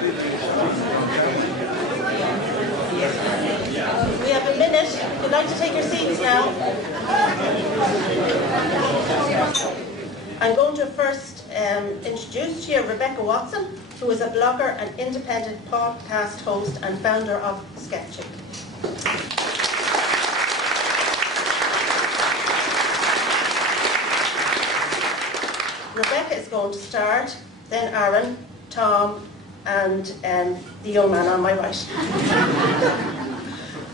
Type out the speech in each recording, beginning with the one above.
We have a minute. If you'd like to take your seats now. I'm going to first introduce to you Rebecca Watson, who is a blogger and independent podcast host and founder of Skeptic. Rebecca is going to start, then Aaron, Tom, and the young man on my right.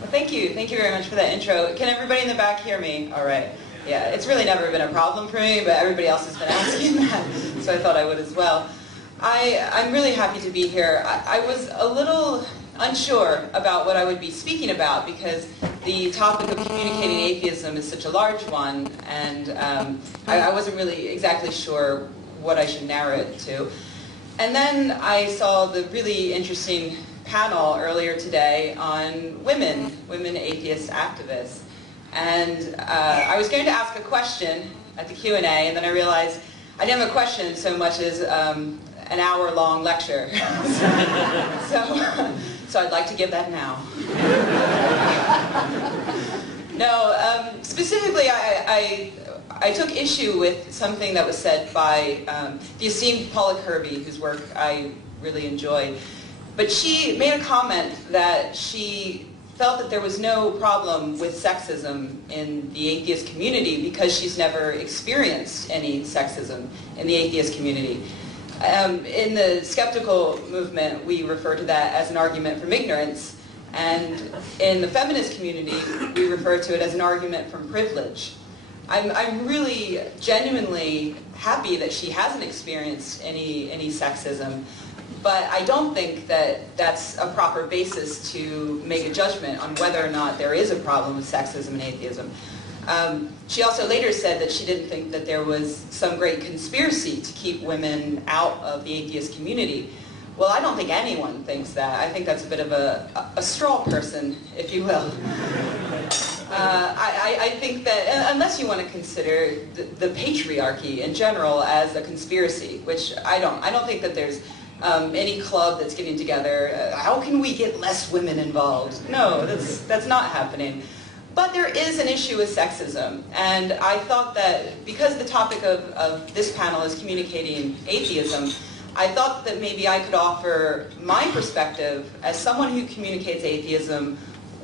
Well, thank you very much for that intro. Can everybody in the back hear me? All right. Yeah, it's really never been a problem for me, but everybody else has been asking that, so I thought I would as well. I'm really happy to be here. I was a little unsure about what I would be speaking about because the topic of communicating atheism is such a large one, and I wasn't really exactly sure what I should narrow it to. And then I saw the really interesting panel earlier today on women atheist activists. And I was going to ask a question at the Q&A, and then I realized I didn't have a question so much as an hour-long lecture. So I'd like to give that now. No, specifically I took issue with something that was said by the esteemed Paula Kirby, whose work I really enjoy. But she made a comment that she felt that there was no problem with sexism in the atheist community because she's never experienced any sexism in the atheist community. In the skeptical movement, we refer to that as an argument from ignorance, and in the feminist community, we refer to it as an argument from privilege. I'm really genuinely happy that she hasn't experienced any sexism, but I don't think that that's a proper basis to make a judgment on whether or not there is a problem with sexism and atheism. She also later said that she didn't think that there was some great conspiracy to keep women out of the atheist community. Well, I don't think anyone thinks that. I think that's a bit of a straw person, if you will. I think that unless you want to consider the patriarchy in general as a conspiracy, which I don't think that there's any club that's getting together, how can we get less women involved? No, that's not happening. But there is an issue with sexism, and I thought that because the topic of this panel is communicating atheism, I thought that maybe I could offer my perspective as someone who communicates atheism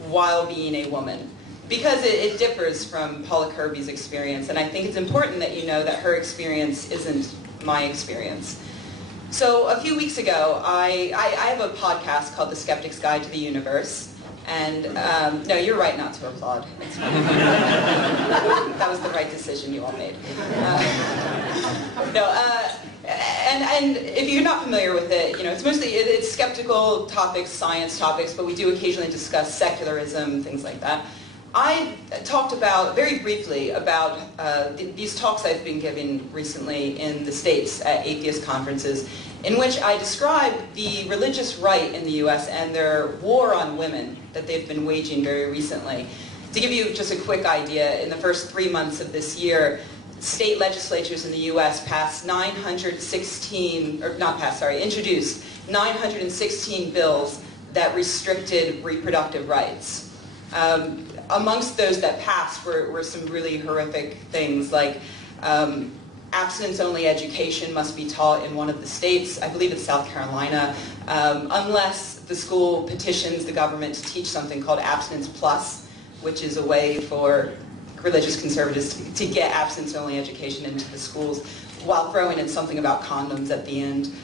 while being a woman. Because it differs from Paula Kirby's experience, and I think it's important that you know that her experience isn't my experience. So a few weeks ago, I have a podcast called The Skeptic's Guide to the Universe, and no, you're right not to applaud. It's fine. That was the right decision you all made. And if you're not familiar with it, you know, it's skeptical topics, science topics, but we do occasionally discuss secularism, things like that. I talked very briefly about these talks I've been giving recently in the States at atheist conferences, in which I described the religious right in the US and their war on women that they've been waging very recently. To give you just a quick idea, in the first 3 months of this year, state legislatures in the US introduced 916 bills that restricted reproductive rights. Amongst those that passed were some really horrific things, like abstinence-only education must be taught in one of the states, I believe it's South Carolina, unless the school petitions the government to teach something called Abstinence Plus, which is a way for religious conservatives to get abstinence-only education into the schools while throwing in something about condoms at the end.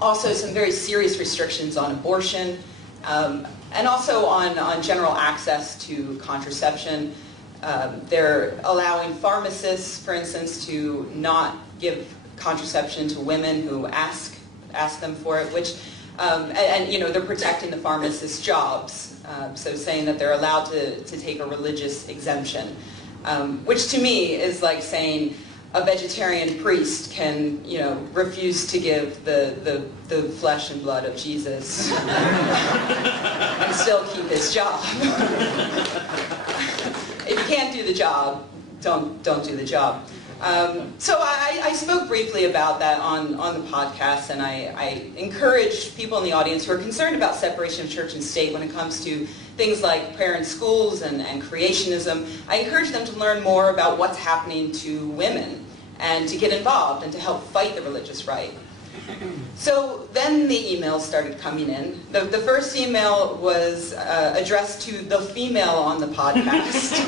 Also, some very serious restrictions on abortion, and also on general access to contraception. They're allowing pharmacists, for instance, to not give contraception to women who ask them for it, which, and you know, they're protecting the pharmacists' jobs, so saying that they're allowed to take a religious exemption, which to me is like saying a vegetarian priest can, you know, refuse to give the flesh and blood of Jesus and still keep his job. If you can't do the job, don't do the job. So I spoke briefly about that on the podcast, and I encourage people in the audience who are concerned about separation of church and state when it comes to things like prayer in schools and creationism. I encourage them to learn more about what's happening to women and to get involved and to help fight the religious right. So then the emails started coming in. The first email was addressed to the female on the podcast.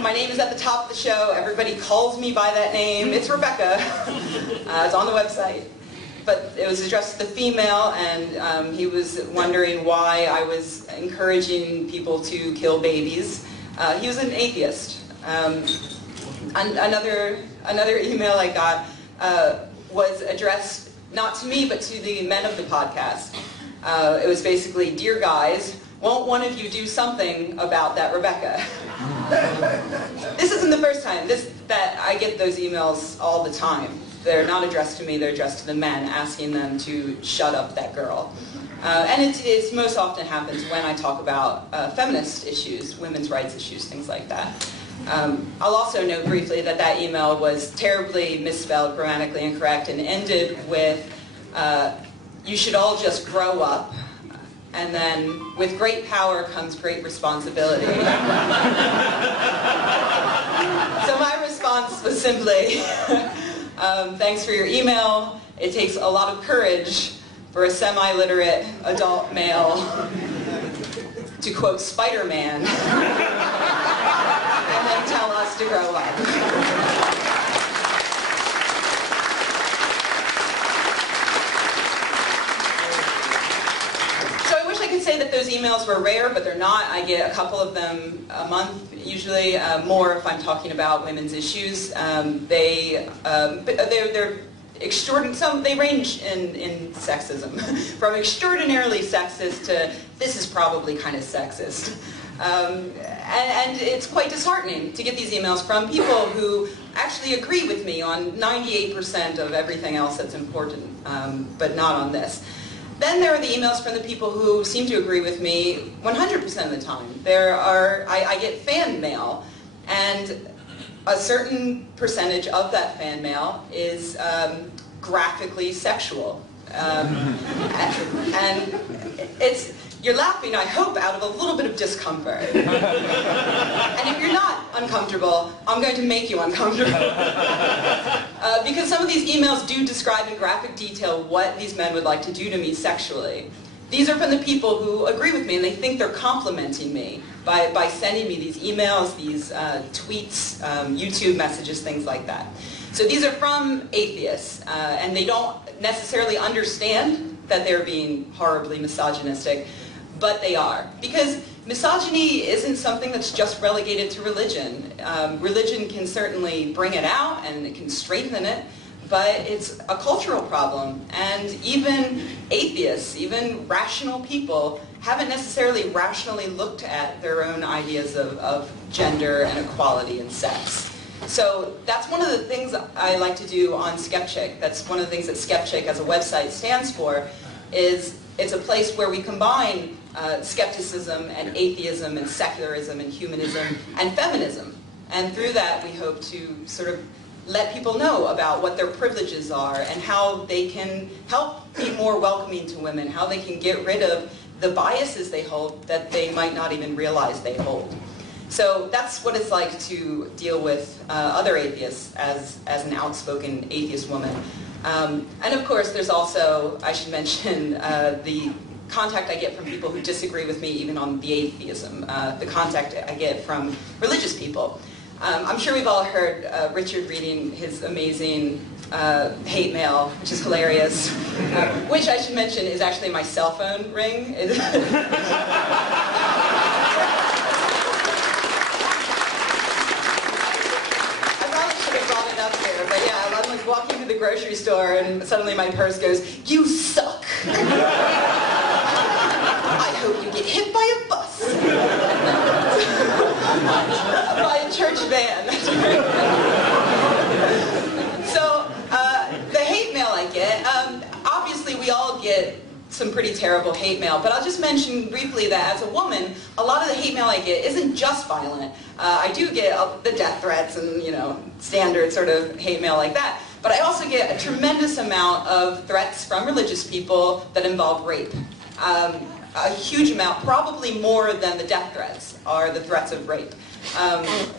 My name is at the top of the show. Everybody calls me by that name. It's Rebecca. It's on the website. But it was addressed to the female, and he was wondering why I was encouraging people to kill babies. He was an atheist. Another email I got was addressed not to me, but to the men of the podcast. It was basically, "Dear guys, won't one of you do something about that Rebecca?" This isn't the first time that I get those emails all the time. They're not addressed to me, they're addressed to the men, asking them to shut up that girl. And it most often happens when I talk about feminist issues, women's rights issues, things like that. I'll also note briefly that that email was terribly misspelled, grammatically incorrect, and ended with, "You should all just grow up," and then, "With great power comes great responsibility." So my response was simply, "Thanks for your email. It takes a lot of courage for a semi-literate adult male to quote Spider-Man and then tell us to grow up." So I wish I could say that those emails were rare, but they're not. I get a couple of them a month, usually more if I'm talking about women's issues. They're extraordinary. They range in sexism, from extraordinarily sexist to this is probably kind of sexist. And it's quite disheartening to get these emails from people who actually agree with me on 98% of everything else that's important, but not on this. Then there are the emails from the people who seem to agree with me 100% of the time. I get fan mail, and a certain percentage of that fan mail is graphically sexual. And you're laughing, I hope, out of a little bit of discomfort. And if you're not uncomfortable, I'm going to make you uncomfortable. Because some of these emails do describe in graphic detail what these men would like to do to me sexually. These are from the people who agree with me, and they think they're complimenting me by sending me these emails, these tweets, YouTube messages, things like that. So these are from atheists, and they don't necessarily understand that they're being horribly misogynistic, but they are. Because misogyny isn't something that's just relegated to religion. Religion can certainly bring it out, and it can strengthen it, but it's a cultural problem. And even atheists, even rational people, haven't necessarily rationally looked at their own ideas of gender and equality and sex. So that's one of the things I like to do on Skepchick. That's one of the things that Skepchick as a website stands for, is it's a place where we combine skepticism and atheism and secularism and humanism and feminism. And through that we hope to sort of let people know about what their privileges are and how they can help be more welcoming to women, how they can get rid of the biases they hold that they might not even realize they hold. So that's what it's like to deal with other atheists as an outspoken atheist woman. And of course there's also, I should mention, the contact I get from people who disagree with me even on the atheism, the contact I get from religious people. I'm sure we've all heard Richard reading his amazing hate mail, which is hilarious, which I should mention is actually my cell phone ring. But yeah, I'm like walking to the grocery store and suddenly my purse goes, "You suck! I hope you get hit by a bus." By a church van. So, the hate mail I get, obviously we all get some pretty terrible hate mail, but I'll just mention briefly that as a woman, a lot of the hate mail I get isn't just violent. I do get the death threats and, standard sort of hate mail like that, but I also get a tremendous amount of threats from religious people that involve rape. A huge amount, probably more than the death threats, are the threats of rape.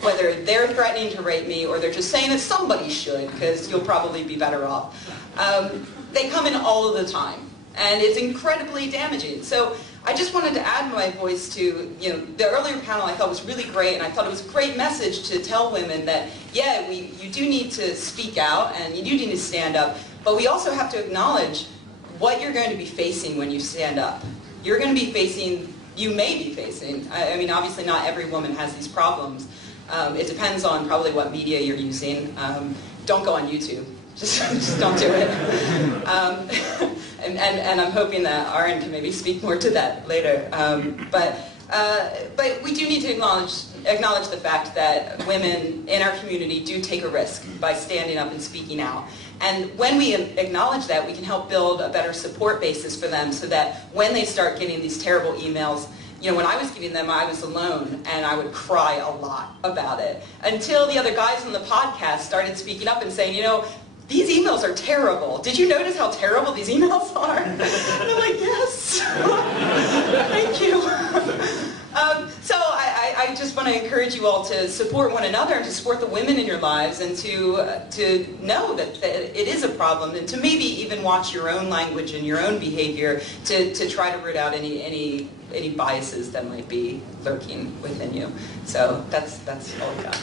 Whether they're threatening to rape me or they're just saying that somebody should, because you'll probably be better off. They come in all of the time, and it's incredibly damaging. So I just wanted to add my voice to, the earlier panel I thought was really great, and I thought it was a great message to tell women that, yeah, you do need to speak out, and you do need to stand up, but we also have to acknowledge what you're going to be facing when you stand up. You're going to be facing, you may be facing, I mean, obviously not every woman has these problems. It depends on probably what media you're using. Don't go on YouTube. Just don't do it. And I'm hoping that Aaron can maybe speak more to that later. But we do need to acknowledge the fact that women in our community do take a risk by standing up and speaking out. And when we acknowledge that, we can help build a better support basis for them so that when they start getting these terrible emails, when I was getting them, I was alone, and I would cry a lot about it. Until the other guys on the podcast started speaking up and saying, these emails are terrible. Did you notice how terrible these emails are? And I'm like, yes. Thank you. So I just want to encourage you all to support one another and to support the women in your lives and to know that it is a problem and to maybe even watch your own language and your own behavior to try to root out any biases that might be lurking within you. So that's all I got.